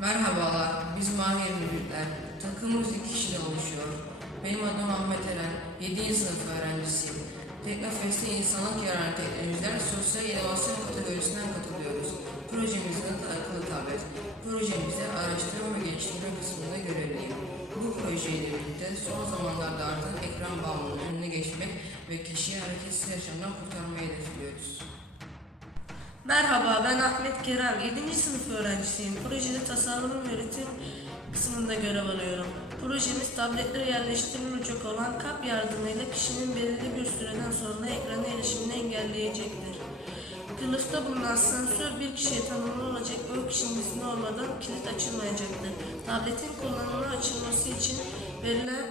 Merhabalar, biz Mahir Müdürler. Takımımız iki kişiden oluşuyor. Benim adım Ahmet Eren, 7. sınıf öğrencisiyim. Teknofest'e insanlık yararı teknolojiler sosyal inovasyon kategorisinden katılıyoruz. Projemizin adı akıllı tablet. Projemizde araştırma ve geliştirme kısmında görevliyim. Bu projeyle birlikte son zamanlarda artan ekran bağımlılığının önüne geçmek ve kişiyi hareketsiz yaşamdan kurtarmayı hedefliyoruz. Merhaba, ben Ahmet Kerem. 7. sınıf öğrencisiyim. Projede tasarım ve üretim kısmında görev alıyorum. Projemiz tabletlere yerleştirilecek olan kap yardımıyla kişinin belirli bir süreden sonra ekrana erişimini engelleyecektir. Kılıfta bulunan sensör bir kişiye tanımlı olacak ve o kişinin izni olmadan kilit açılmayacaktır. Tabletin kullanımına açılması için verilen,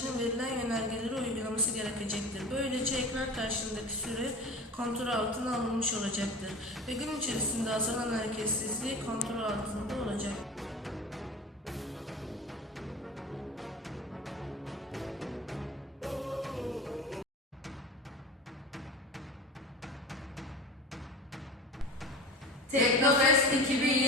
öğrencinin verilen yönergeleri uygulaması gerekecektir. Böylece ekran karşısındaki süre kontrol altına alınmış olacaktır ve gün içerisinde azalan hareketsizliği kontrol altında olacak. Teknofest 2021'de biz de varız.